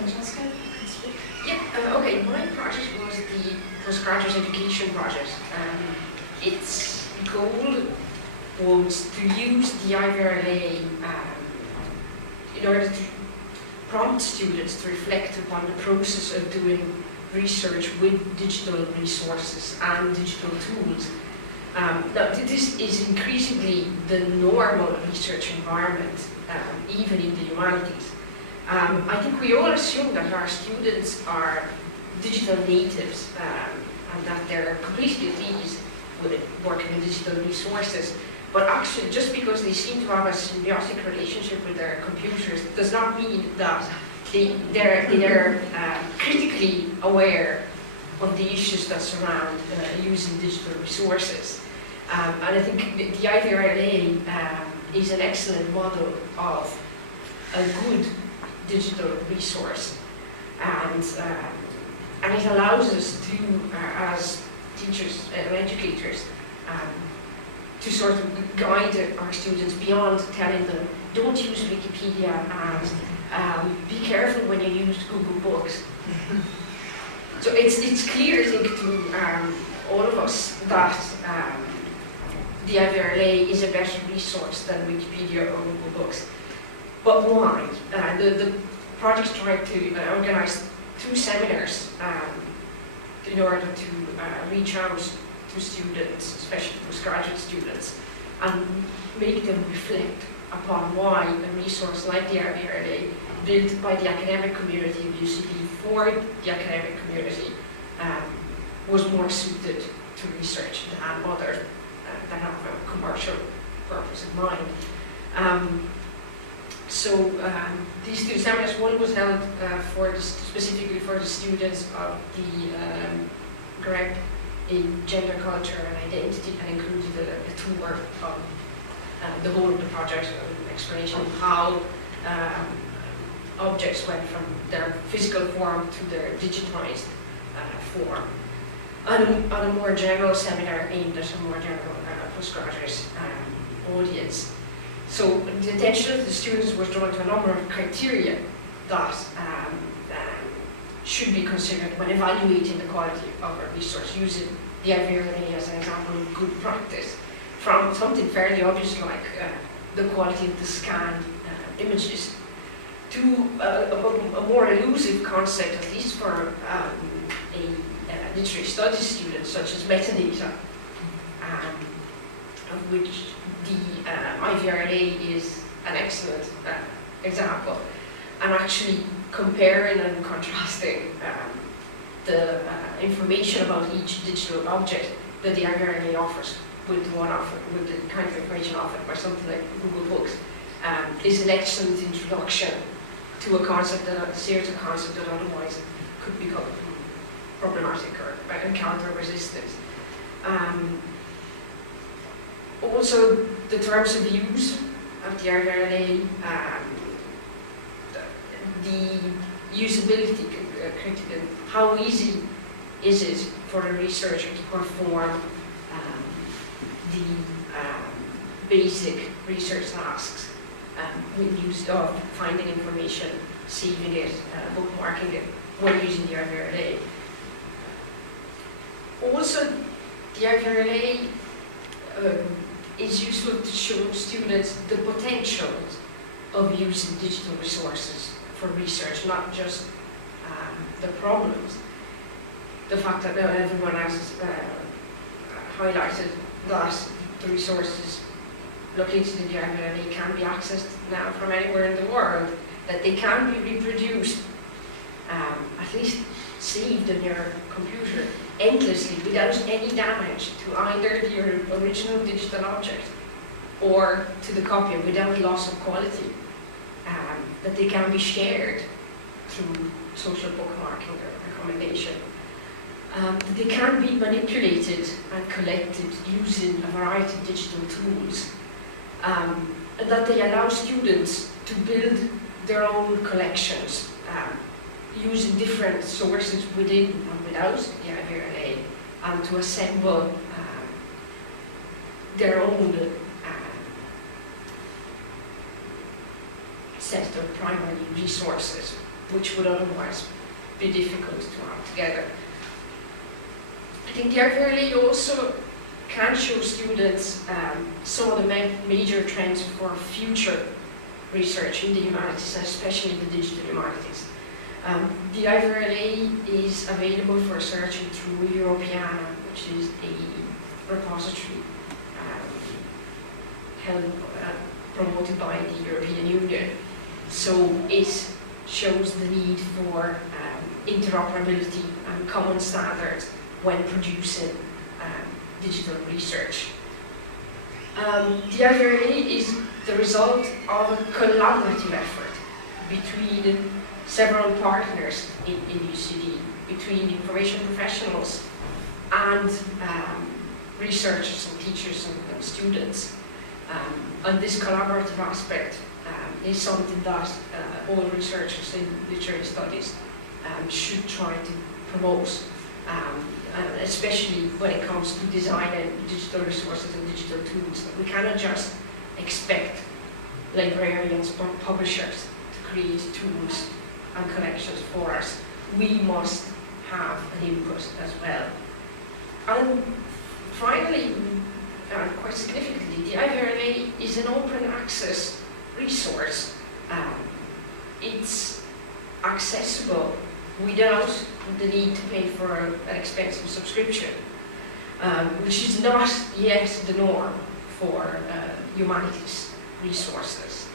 Francesca, you can speak. Yeah, okay, my project was the postgraduate education project. Its goal was to use the IVRLA in order to prompt students to reflect upon the process of doing research with digital resources and digital tools. Now, this is increasingly the normal research environment, even in the humanities. I think we all assume that our students are digital natives and that they're completely at ease with working with digital resources. But actually, just because they seem to have a symbiotic relationship with their computers does not mean that they're critically aware of the issues that surround using digital resources. And I think the IVRLA is an excellent model of a good digital resource, and it allows us to, as teachers and educators, to sort of guide our students beyond telling them, don't use Wikipedia and be careful when you use Google Books. So it's clear, I think, to all of us that the IVRLA is a better resource than Wikipedia or Google Books. But why? The project tried to organize 2 seminars in order to reach out to students, especially postgraduate students, and make them reflect upon why a resource like the IVRLA, built by the academic community of UCD for the academic community, was more suited to research than other that have a commercial purpose in mind. So these 2 seminars, one was held specifically for the students of the GREP in gender, culture and identity, and included a tour of the whole of the project, an explanation of how objects went from their physical form to their digitized form. And a more general seminar aimed at a more general postgraduate audience. So the attention of the students was drawn to a number of criteria that should be considered when evaluating the quality of a resource, using the IVRLA as an example of good practice, from something fairly obvious like the quality of the scanned images, to a more elusive concept, at least for a literary studies student, such as metadata, of which the IVRLA is an excellent example, and actually comparing and contrasting the information about each digital object that the IVRLA offers with the kind of information offered by something like Google Books is an excellent introduction to a concept, a series of concepts that otherwise could become problematic or encounter resistance. Also, the terms of use of the IVRLA, the usability critical, how easy is it for a researcher to perform the basic research tasks with use of finding information, saving it, bookmarking it, when using the IVRLA. Also, the IVRLA is useful to show students the potentials of using digital resources for research, not just the problems. The fact that everyone has highlighted that the resources located in the IVRLA can be accessed now from anywhere in the world, that they can be reproduced, at least saved in your computer endlessly without any damage to either your original digital object or to the copy, without loss of quality, that they can be shared through social bookmarking or recommendation. They can be manipulated and collected using a variety of digital tools, and that they allow students to build their own collections using different sources within and without the IVRLA, and to assemble their own set of primary resources which would otherwise be difficult to have together. I think the IVRLA also can show students some of the major trends for future research in the humanities, especially the digital humanities. The IVRLA is available for searching through Europeana, which is a repository promoted by the European Union. So it shows the need for interoperability and common standards when producing digital research. The IVRLA is the result of a collaborative effort between several partners in UCD, between information professionals and researchers and teachers and students. And this collaborative aspect is something that all researchers in literary studies should try to promote, especially when it comes to designing digital resources and digital tools. We cannot just expect librarians or publishers to create tools and collections for us. We must have an input as well. And finally, quite significantly, the IVRLA is an open access resource. It's accessible without the need to pay for an expensive subscription, which is not yet the norm for humanities resources.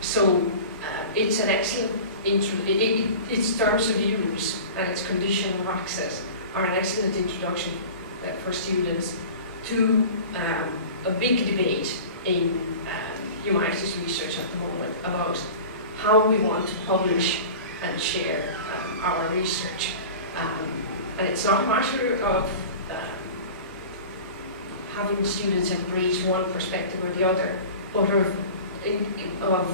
So it's an excellent, its terms of use and its condition of access are an excellent introduction for students to a big debate in humanities research at the moment about how we want to publish and share our research. And it's not a matter of having students embrace one perspective or the other, but of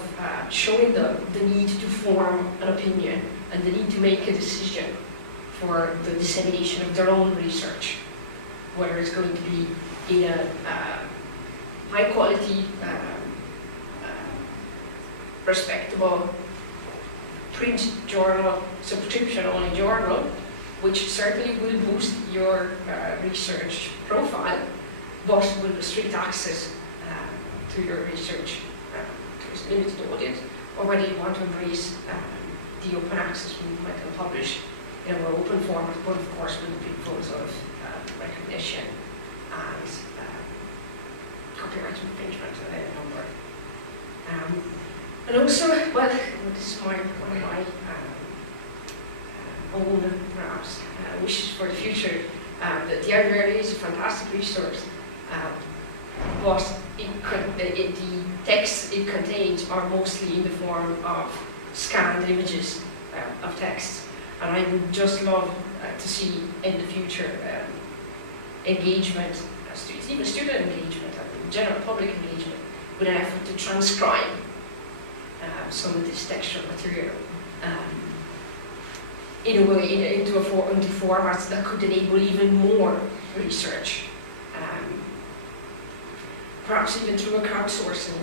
showing them the need to form an opinion and the need to make a decision for the dissemination of their own research, whether it's going to be in a high quality, respectable print journal, subscription only journal, which certainly will boost your research profile, but will restrict access to your research to a limited audience, or whether you want to embrace the open access movement and publish in a more open format, but of course with the pitfalls of recognition and copyright infringement of any number. And also, well, this is one of my own perhaps wishes for the future. That the IVRLA is a fantastic resource, but the texts it contains are mostly in the form of scanned images of text. And I would just love to see in the future engagement, even student engagement, and general public engagement, with an effort to transcribe some of this textual material in a way into formats that could enable even more research, perhaps even through a crowdsourcing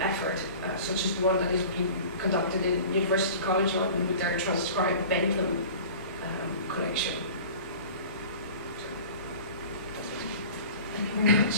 effort, such as the one that is being conducted in University College Dublin with their transcribed Bentham collection. So, thank you very much.